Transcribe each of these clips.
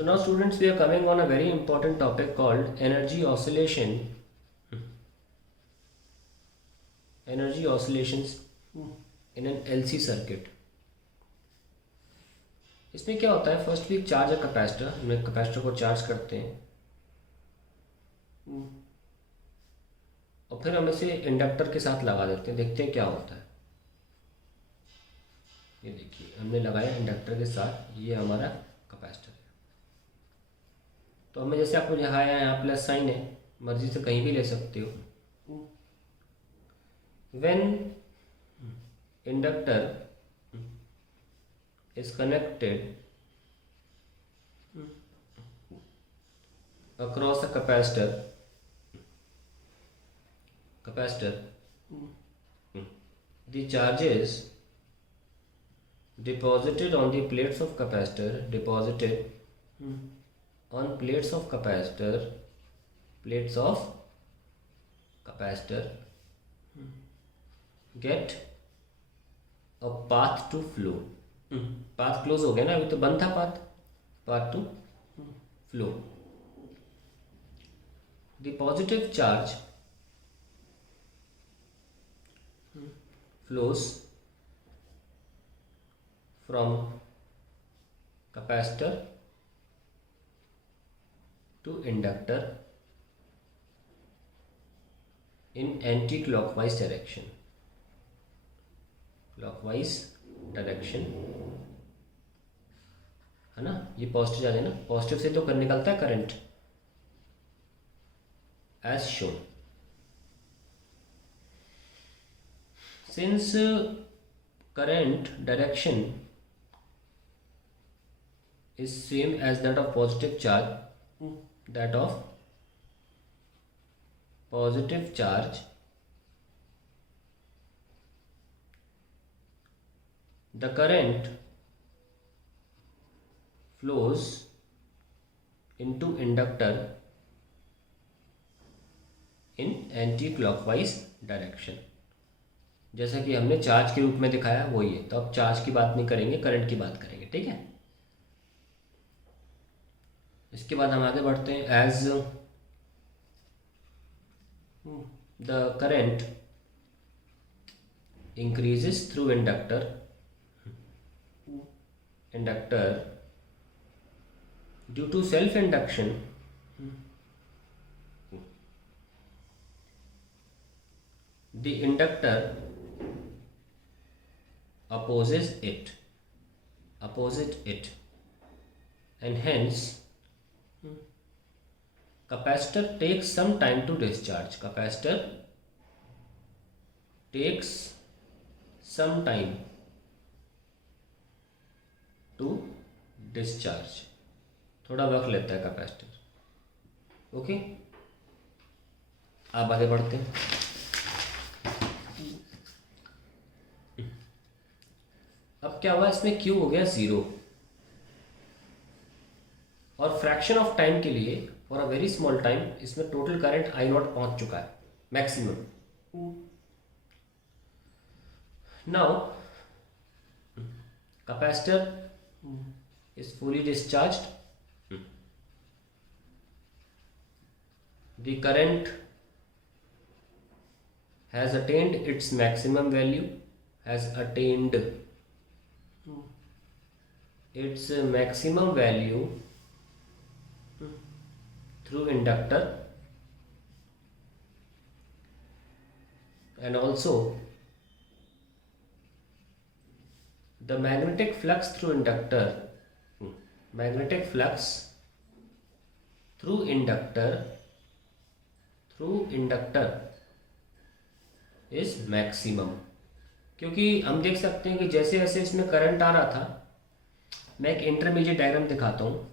So now students, we are coming on a very important topic called energy oscillation. Energy oscillations in an LC circuit. इसमें क्या होता है, first we charge a capacitor, हम capacitor को charge करते हैं और फिर हम इसे इंडक्टर के साथ लगा देते हैं, देखते हैं क्या होता है। ये देखिए हमने लगाया इंडक्टर के साथ, ये हमारा कैपेसिटर है। तो हमें जैसे आपको यहाँ आया, यहाँ प्लस साइन है, मर्जी से कहीं भी ले सकते हो। when inductor is connected across a capacitor, the charges deposited on the plates of capacitor, plates of capacitor get a path to flow. Path close हो गया ना, अभी तो बंद था path to flow. The positive charge flows from capacitor to inductor in anti-clockwise direction. Clockwise direction है ना, ये पॉजिटिव चार्ज है ना, पॉजिटिव से तो निकलता है current as shown. Since current direction is same as that of positive charge, the current flows into inductor in anti-clockwise direction। जैसा कि हमने चार्ज के रूप में दिखाया वही है, तो अब चार्ज की बात नहीं करेंगे, करंट की बात करेंगे, ठीक है। इसके बाद हम आगे बढ़ते हैं। As the current increases through inductor due to self induction, the inductor opposes it, and hence capacitor takes some time to discharge. Capacitor takes some time to discharge, थोड़ा वक्त लेता है कैपेसिटर। ओके, आप आगे बढ़ते हैं। अब क्या हुआ, इसमें Q हो गया 0 और फ्रैक्शन ऑफ टाइम के लिए, for a very small time, इसमें टोटल करंट I0 पहुंच चुका है maximum. Now capacitor is fully discharged, the current has attained its maximum value, through inductor, and also the magnetic flux through inductor is maximum। क्योंकि हम देख सकते हैं कि जैसे जैसे इसमें करंट आ रहा था, मैं एक इंटरमीडिएट डायग्राम दिखाता हूँ।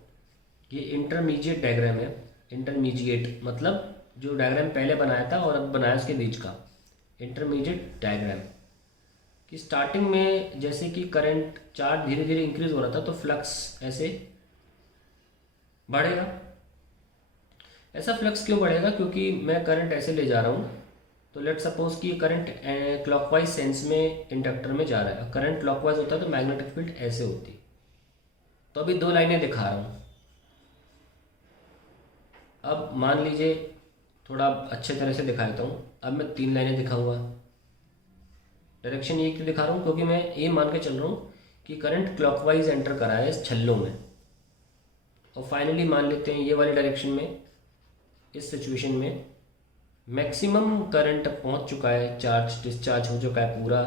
ये इंटरमीडिएट डायग्राम है। इंटरमीडिएट मतलब जो डायग्राम पहले बनाया था और अब बनाया उसके बीच का इंटरमीडिएट डायग्राम। कि स्टार्टिंग में जैसे कि करंट चार्ज धीरे धीरे इंक्रीज हो रहा था, तो फ्लक्स ऐसे बढ़ेगा। ऐसा फ्लक्स क्यों बढ़ेगा, क्योंकि मैं करंट ऐसे ले जा रहा हूँ, तो लेट सपोज कि करंट क्लॉकवाइज सेंस में इंडक्टर में जा रहा है। करंट क्लॉकवाइज होता है तो मैग्नेटिक फील्ड ऐसे होती। तो अभी दो लाइनें दिखा रहा हूँ। अब मान लीजिए थोड़ा अच्छे तरह से दिखा देता हूँ। अब मैं 3 लाइनें दिखाऊंगा। डायरेक्शन ये क्यों दिखा रहा हूँ, क्योंकि मैं ये मान के चल रहा हूँ कि करंट क्लॉकवाइज एंटर करा है इस छल्लों में, और फाइनली मान लेते हैं ये वाली डायरेक्शन में, इस सिचुएशन में मैक्सिमम करंट पहुँच चुका है, चार्ज डिस्चार्ज हो चुका है पूरा,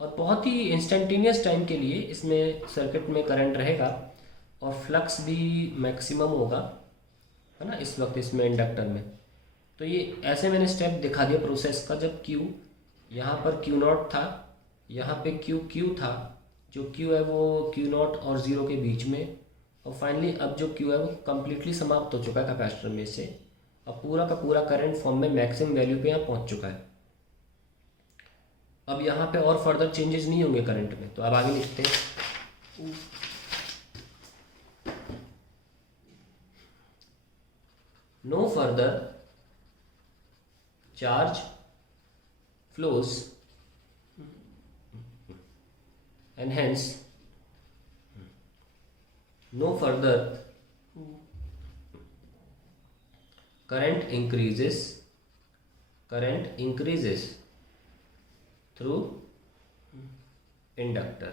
और बहुत ही इंस्टेंटेनियस टाइम के लिए इसमें सर्किट में करंट रहेगा और फ्लक्स भी मैक्सिमम होगा, है ना, इस वक्त इसमें इंडक्टर में। तो ये ऐसे मैंने स्टेप दिखा दिया प्रोसेस का। जब Q यहाँ पर Q0 था, यहाँ पे Q था, जो Q है वो Q0 और 0 के बीच में, और फाइनली अब जो Q है वो कम्प्लीटली समाप्त हो चुका है कैपेसिटर में से। अब पूरा का पूरा करंट फॉर्म में मैक्सिमम वैल्यू पे यहाँ पहुँच चुका है। अब यहाँ पे और फर्दर चेंजेस नहीं होंगे करंट में। तो अब आगे लिखते हैं, no further charge flows and hence no further current increases through inductor,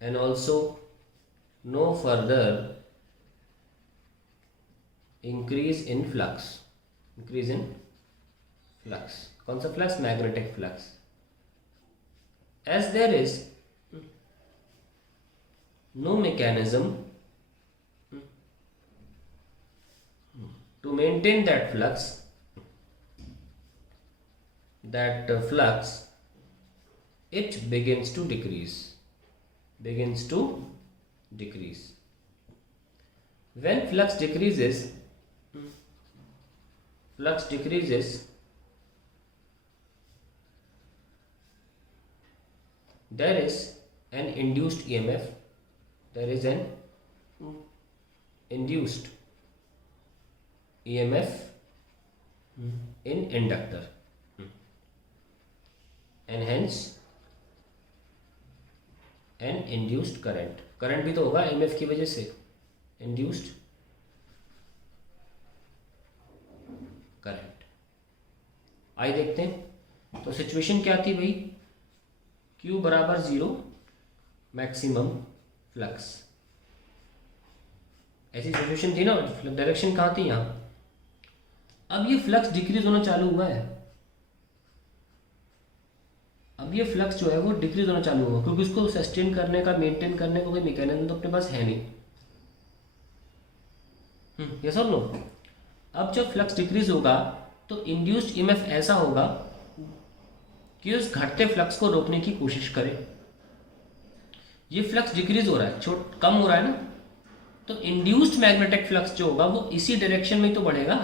and also no further increase in flux। कौन सा flux? Magnetic flux. As there is no mechanism to maintain that flux, it begins to decrease। When flux decreases, there is an induced EMF, in inductor, and hence an induced current भी तो होगा EMF की वजह से, induced current. आइए देखते हैं। तो सिचुएशन क्या थी भाई? Q बराबर 0, मैक्सिमम फ्लक्स, ऐसी सिचुएशन थी ना। डायरेक्शन कहाँ थी? यहाँ। अब ये फ्लक्स डिक्रीज होना चालू हुआ है। अब ये फ्लक्स जो है वो डिक्रीज होना चालू हुआ, क्योंकि उसको सस्टेन करने का, मेंटेन करने का कोई मैकेनिज्म तो अपने पास है नहीं। यस और नो? अब जब फ्लक्स डिक्रीज होगा तो इंड्यूस्ड ईएमएफ ऐसा होगा कि उस घटते फ्लक्स को रोकने की कोशिश करे। ये फ्लक्स डिक्रीज हो रहा है, कम हो रहा है ना, तो इंड्यूस्ड मैग्नेटिक फ्लक्स जो होगा वो इसी डायरेक्शन में ही तो बढ़ेगा।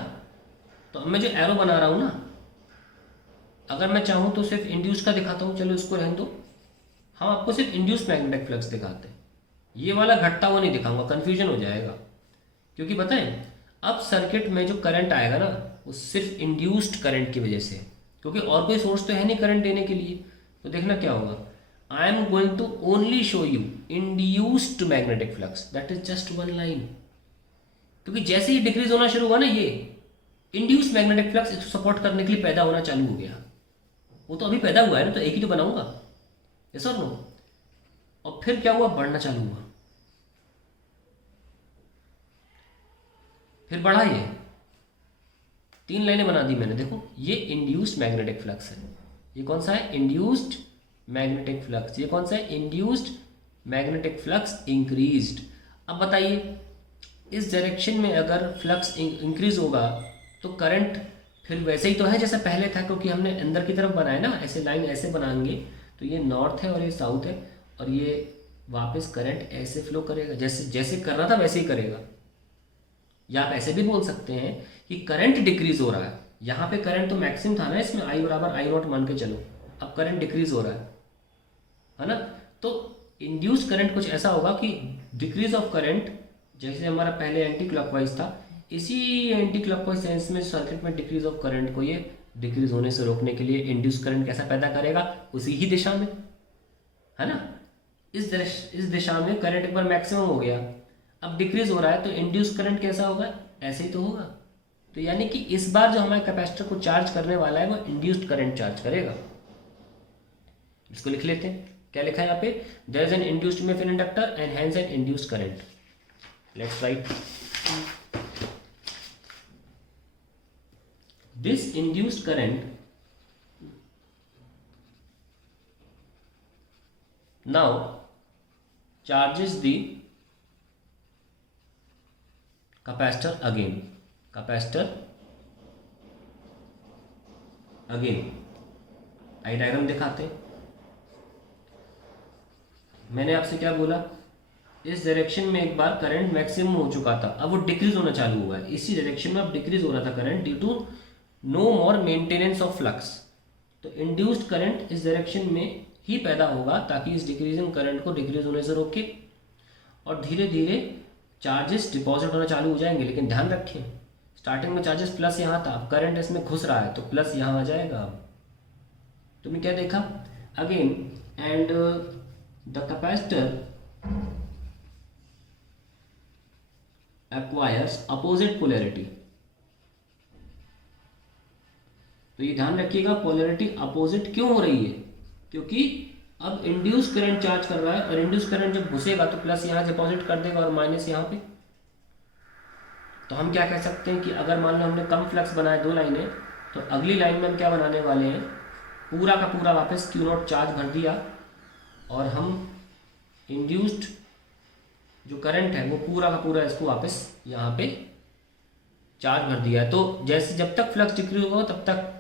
तो अब मैं जो एरो बना रहा हूं ना, अगर मैं चाहूं तो सिर्फ इंड्यूस्ड का दिखाता हूं, चलो इसको रहने दो, हम आपको सिर्फ इंड्यूस्ड मैग्नेटिक फ्लक्स दिखाते हैं। ये वाला घटता हुआ नहीं दिखाऊंगा, कंफ्यूजन हो जाएगा। क्योंकि बताएं, अब सर्किट में जो करंट आएगा ना वो सिर्फ इंड्यूस्ड करंट की वजह से, क्योंकि और कोई सोर्स तो है नहीं करंट देने के लिए। तो देखना क्या होगा, I am going to only show you induced magnetic flux, that is just one line. क्योंकि जैसे ही डिक्रीज होना शुरू हुआ ना, ये इंड्यूस्ड मैग्नेटिक फ्लक्स इसको सपोर्ट करने के लिए पैदा होना चालू हो गया। वो तो अभी पैदा हुआ है ना, तो एक ही तो बनाऊंगा, यस और नो? और फिर क्या हुआ, बढ़ना चालू हुआ, फिर बढ़ा। ये 3 लाइनें बना दी मैंने। देखो, ये इंड्यूस्ड मैग्नेटिक फ्लक्स है। ये कौन सा है? Induced magnetic flux. ये कौन सा है? Induced magnetic flux increased. अब बताइए, इस डायरेक्शन में अगर फ्लक्स इंक्रीज होगा तो करंट फिर वैसे ही तो है जैसा पहले था, क्योंकि हमने अंदर की तरफ बनाया ना, ऐसे लाइन ऐसे बनाएंगे तो ये नॉर्थ है और ये साउथ है, और ये वापस करंट ऐसे फ्लो करेगा, जैसे जैसे कर रहा था वैसे ही करेगा। या आप ऐसे भी बोल सकते हैं कि करंट डिक्रीज हो रहा है। यहाँ पे करंट तो मैक्सिमम था ना, इसमें I बराबर I0 मान के चलो, अब करंट डिक्रीज हो रहा है ना। तो इंड्यूस्ड करंट कुछ ऐसा होगा कि डिक्रीज ऑफ करंट, जैसे हमारा पहले एंटी क्लॉकवाइज था, इसी एंटी क्लॉकवाइज सेंस में सर्किट में डिक्रीज ऑफ करंट को ये डिक्रीज होने से रोकने के लिए इंड्यूस करंट कैसा पैदा करेगा, उसी ही दिशा में, है ना। इस दिशा में करंट एक बार मैक्सिमम हो गया। अब डिक्रीज हो रहा है तो इंड्यूस करंट कैसा होगा, ऐसे ही तो होगा। तो यानी कि इस बार जो हमारे कैपेसिटर को चार्ज करने वाला है वो इंड्यूस्ड करंट चार्ज करेगा। इसको लिख लेते हैं, क्या लिखा है यहाँ पे, there is an induced EMF in inductor and hence an induced current. Let's write this induced current now charges the capacitor again आई डायग्राम दिखाते हैं। मैंने आपसे क्या बोला, इस डायरेक्शन में एक बार करंट मैक्सिमम हो चुका था, अब वो डिक्रीज होना चालू हुआ है। इसी डायरेक्शन में अब डिक्रीज हो रहा था current due to no more maintenance of flux. तो इंड्यूस्ड करंट इस डायरेक्शन में ही पैदा होगा ताकि इस डिक्रीजिंग करंट को डिक्रीज होने से रोके और धीरे धीरे चार्जेस डिपॉजिट होना चालू हो जाएंगे। लेकिन ध्यान रखें, स्टार्टिंग में चार्जेस प्लस यहाँ था, अब करंट इसमें घुस रहा है तो प्लस यहाँ आ जाएगा। तुमने क्या देखा, again and the capacitor acquires opposite polarity. तो ये ध्यान रखिएगा, पोलैरिटी अपोजिट क्यों हो रही है, क्योंकि अब इंड्यूस करंट चार्ज कर रहा है और इंड्यूस करंट जब घुसेगा तो प्लस यहाँ डिपॉजिट कर देगा और माइनस यहाँ पे। तो हम क्या कह सकते हैं कि अगर मान लो हमने कम फ्लक्स बनाए 2 लाइनें, तो अगली लाइन में हम क्या बनाने वाले हैं, पूरा का पूरा वापस Q0 चार्ज भर दिया और हम इंड्यूस्ड जो करंट है वो पूरा का पूरा इसको वापस यहाँ पे चार्ज भर दिया है। तो जैसे जब तक फ्लक्स डिक्रीज होगा तब तक,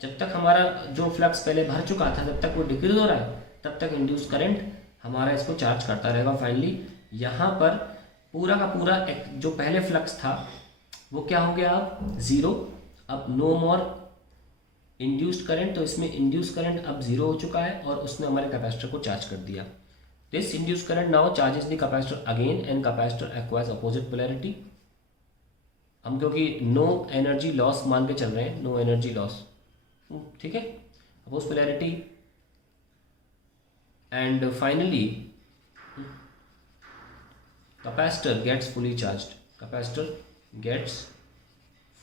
जब तक हमारा जो फ्लक्स पहले भर चुका था जब तक वो डिक्रीज हो रहा है तब तक इंड्यूस करंट हमारा इसको चार्ज करता रहेगा। फाइनली यहाँ पर पूरा का पूरा जो पहले फ्लक्स था वो क्या हो गया, अब जीरो, अब नो मोर इंड्यूस्ड करंट। तो इसमें इंड्यूस करंट अब जीरो हो चुका है और उसने हमारे कैपेसिटर को चार्ज कर दिया। This induce current now charges the capacitor again and capacitor acquires opposite polarity. हम क्योंकि नो एनर्जी लॉस मान के चल रहे हैं, नो एनर्जी लॉस, ठीक है, oppose polarity and finally capacitor gets fully charged, capacitor gets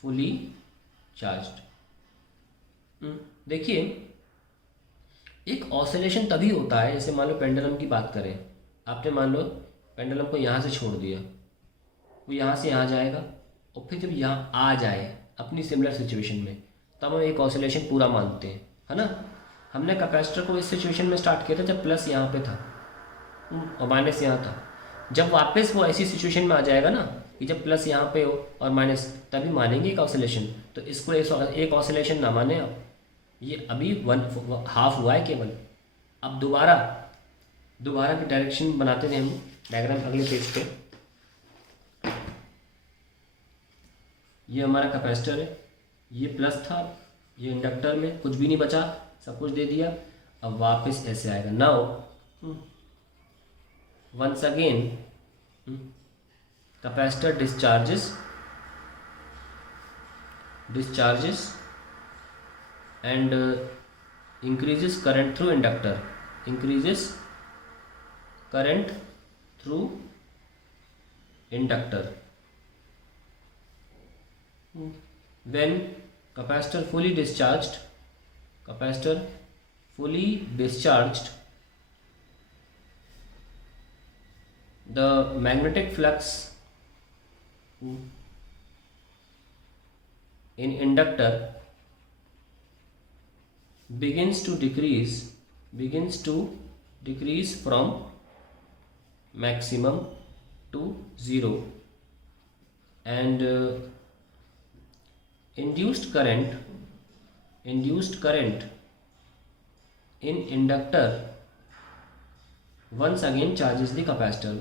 fully charged. देखिए एक ऑसिलेशन तभी होता है, जैसे मान लो पेंडुलम की बात करें, आपने मान लो पेंडुलम को यहाँ से छोड़ दिया, वो यहाँ से यहाँ जाएगा और फिर जब यहाँ आ जाए अपनी सिमिलर सिचुएशन में तब हम एक ऑसिलेशन पूरा मानते हैं, है ना। हमने कैपेसिटर को इस सिचुएशन में स्टार्ट किया था जब प्लस यहाँ पे था और माइनस यहाँ था। जब वापस वो ऐसी सिचुएशन में आ जाएगा ना कि जब प्लस यहाँ पे हो और माइनस, तभी मानेंगे एक ऑसिलेशन। तो इसको एक ऑसिलेशन ना माने आप, ये अभी 1/2 हुआ है केवल। अब दोबारा की डायरेक्शन बनाते थे हम, डायग्राम अगले पेज पे। ये हमारा कैपेसिटर है, ये प्लस था, ये इंडक्टर में कुछ भी नहीं बचा, सब कुछ दे दिया। अब वापस ऐसे आएगा। Now once again capacitor discharges and increases current through inductor, increases current through inductor. When capacitor fully discharged, the magnetic flux in inductor begins to decrease from maximum to 0 and induced current in inductor once again charges the capacitor,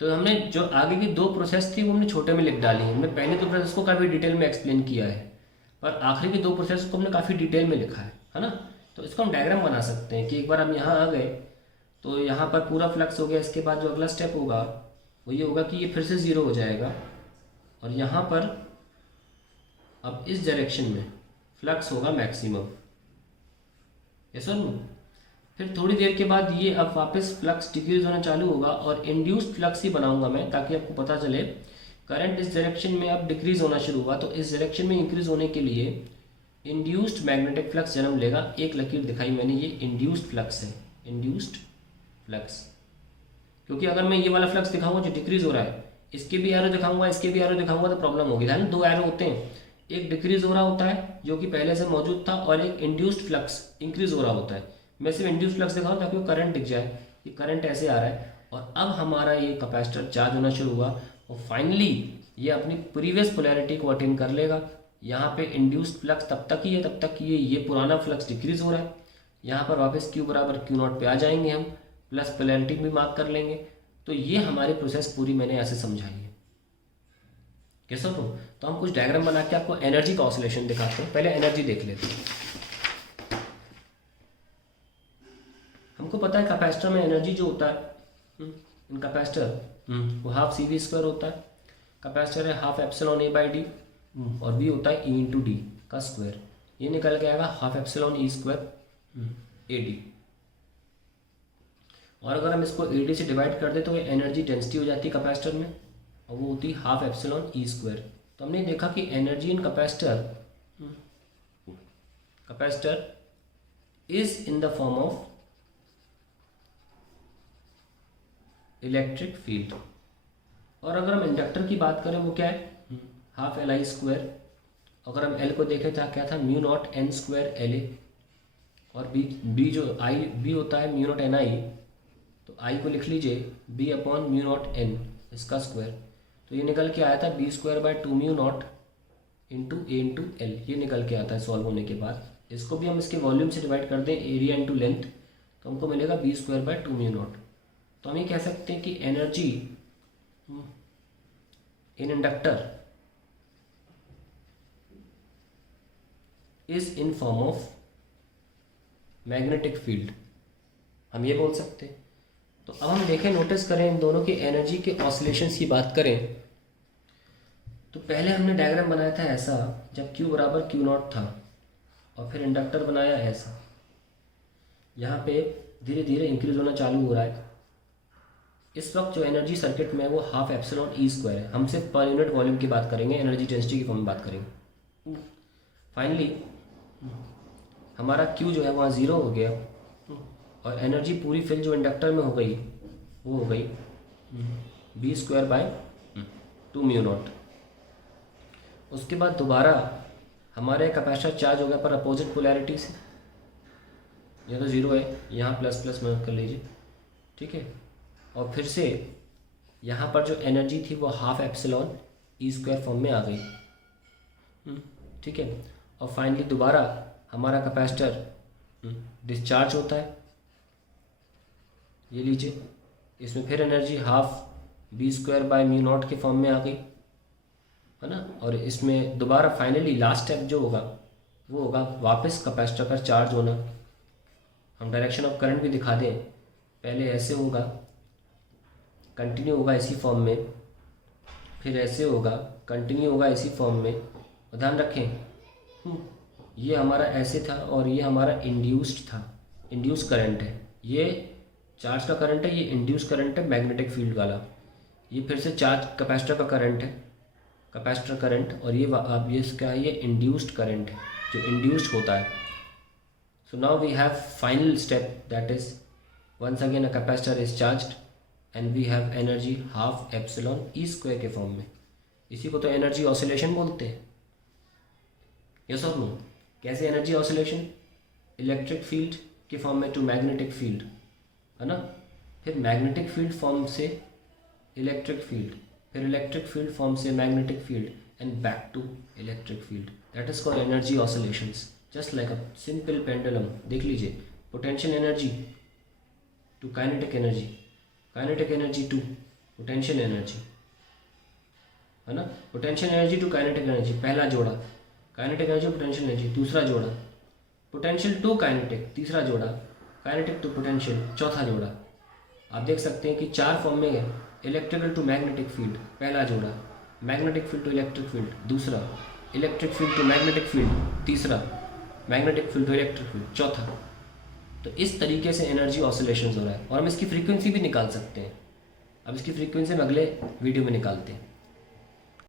तो हमने जो आगे की 2 process थी वो हमने छोटे में लिख डाली। हमने पहले 2 प्रोसेस को काफ़ी डिटेल में एक्सप्लेन किया है, पर आखिरी की 2 प्रोसेस को हमने काफ़ी डिटेल में लिखा है ना। तो इसको हम डायग्राम बना सकते हैं कि एक बार हम यहाँ आ गए तो यहाँ पर पूरा फ्लक्स हो गया। इसके बाद जो अगला स्टेप होगा वो ये होगा कि ये फिर से 0 हो जाएगा और यहाँ पर अब इस डायरेक्शन में फ्लक्स होगा मैक्सिमम, यस और नो। फिर थोड़ी देर के बाद ये अब वापस फ्लक्स डिक्रीज होना चालू होगा और इंड्यूस्ड फ्लक्स ही बनाऊंगा मैं, ताकि आपको पता चले करंट इस डायरेक्शन में अब डिक्रीज होना शुरू हुआ, तो इस डायरेक्शन में इंक्रीज होने के लिए इंड्यूस्ड मैग्नेटिक फ्लक्स जन्म लेगा। एक लकीर दिखाई मैंने, ये इंड्यूस्ड फ्लक्स है, इंड्यूस्ड फ्लक्स। क्योंकि अगर मैं ये वाला फ्लक्स दिखाऊंगा जो डिक्रीज हो रहा है, इसके भी एरो दिखाऊंगा, इसके भी एरो दिखाऊंगा, तो प्रॉब्लम होगी। ध्यान, दो एरो होते हैं, एक डिक्रीज हो रहा होता है जो कि पहले से मौजूद था, और एक इंड्यूस्ड फ्लक्स इंक्रीज हो रहा होता है। मैं सिर्फ इंड्यूस्ड फ्लक्स दिखाऊँ ताकि वो करंट दिख जाए, ये करंट ऐसे आ रहा है, और अब हमारा ये कैपेसिटर चार्ज होना शुरू हुआ और फाइनली ये अपनी प्रीवियस पोलैरिटी को अटेन कर लेगा। यहाँ पे इंड्यूस्ड फ्लक्स तब तक ही है, तब तक ये पुराना फ्लक्स डिक्रीज हो रहा है। यहाँ पर वापस Q बराबर Q0 पे आ जाएंगे हम, प्लस पोलैरिटी भी मार्क कर लेंगे। तो ये हमारी प्रोसेस पूरी मैंने ऐसे समझाई है। कैसा तो हम कुछ डायग्राम बना के आपको एनर्जी का ऑसिलेशन दिखाते हैं। पहले एनर्जी देख लेते हैं। हमको पता है कैपेसिटर में एनर्जी जो होता है इन कैपेसिटर वो हाफ CV² होता है। कैपेसिटर है हाफ एप्सिलॉन A/d और V होता है E/d का स्क्वायर। ये निकल के आएगा हाफ एप्सिलॉन E² AD। और अगर हम इसको AD से डिवाइड कर दे तो ये एनर्जी डेंसिटी हो जाती है कैपेसिटर में, और वो होती है हाफ एप्सिलॉन E²। तो हमने देखा कि energy in capacitor is in the form of electric field. और अगर हम इंडक्टर की बात करें वो क्या है, हाफ Li²। अगर हम L को देखें था क्या था, μ0 n² LA, और B जो B होता है μ0 Ni, तो I को लिख लीजिए B/μ0 n इसका स्क्वायर। तो ये निकल के आया था B²/2μ0 इंटू A/L। ये निकल के आता है सॉल्व होने के बाद। इसको भी हम इसके वॉल्यूम से डिवाइड कर दें, एरिया इंटू लेंथ, तो हमको मिलेगा B²/2μ0। तो हम ये कह सकते हैं कि energy in inductor is in form of magnetic field, हम ये बोल सकते हैं। तो अब हम देखें, नोटिस करें इन दोनों की एनर्जी के ऑसिलेशंस की बात करें तो पहले हमने डायग्राम बनाया था ऐसा, जब Q बराबर Q0 था, और फिर इंडक्टर बनाया ऐसा। यहाँ पे धीरे धीरे इंक्रीज होना चालू हो रहा है। इस वक्त जो एनर्जी सर्किट में है वो हाफ एप्सिलॉन E² है। हम सिर्फ पर यूनिट वॉल्यूम की बात करेंगे, एनर्जी डेंसिटी की फॉर्म में बात करेंगे। फाइनली हमारा Q जो है वहाँ 0 हो गया, और एनर्जी पूरी फिल जो इंडक्टर में हो गई वो हो गई B²/2μ0। उसके बाद दोबारा हमारे कैपेसिटर चार्ज हो गया पर अपोजिट पोलैरिटी से। यह तो 0 है, यहाँ प्लस प्लस मत कर लीजिए, ठीक है। और फिर से यहाँ पर जो एनर्जी थी वो हाफ एप्सिलॉन E² फॉर्म में आ गई, ठीक है। और फाइनली दोबारा हमारा कैपेसिटर डिस्चार्ज होता है, ये लीजिए। इसमें फिर एनर्जी हाफ B²/μ0 के फॉर्म में आ गई, है ना। और इसमें दोबारा फाइनली लास्ट स्टेप जो होगा वो होगा वापस कैपेसिटर का चार्ज होना। हम डायरेक्शन ऑफ करंट भी दिखा दें, पहले ऐसे होगा, कंटिन्यू होगा इसी फॉर्म में, फिर ऐसे होगा, कंटिन्यू होगा इसी फॉर्म में। और ध्यान रखें ये हमारा ऐसे था और ये हमारा इंड्यूस्ड था, इंड्यूस करंट है। ये चार्ज का करंट है, ये इंड्यूस करंट है मैग्नेटिक फील्ड वाला। ये फिर से चार्ज कैपेसिटर का करंट है, कैपेसिटर करंट। और ये अब ये क्या है, ये इंड्यूस्ड करंट है जो इंड्यूस्ड होता है। So now we have final step, that is once again a capacitor is charged and we have energy half epsilon E² के फॉर्म में। इसी को तो एनर्जी ऑसिलेशन बोलते हैं, यस और नो। कैसे एनर्जी ऑसिलेशन, इलेक्ट्रिक फील्ड के फॉर्म में टू मैग्नेटिक फील्ड, है ना। फिर मैग्नेटिक फील्ड फॉर्म से इलेक्ट्रिक फील्ड, फिर इलेक्ट्रिक फील्ड फॉर्म से magnetic field and back to electric field. That is called energy oscillations, just like a simple pendulum. देख लीजिए, potential energy to kinetic energy, kinetic energy to potential energy, है ना। Potential energy to kinetic energy पहला जोड़ा, kinetic energy potential energy दूसरा जोड़ा, potential to kinetic तीसरा जोड़ा, काइनेटिक टू पोटेंशियल चौथा जोड़ा। आप देख सकते हैं कि 4 फॉर्म में है। इलेक्ट्रिकल टू मैग्नेटिक फील्ड पहला जोड़ा, magnetic field to electric field दूसरा, electric field to magnetic field तीसरा, magnetic field to electric field चौथा। तो इस तरीके से एनर्जी ऑसिलेशन हो रहा है और हम इसकी फ्रीक्वेंसी भी निकाल सकते हैं। अब इसकी फ्रीक्वेंसी हम अगले वीडियो में निकालते हैं।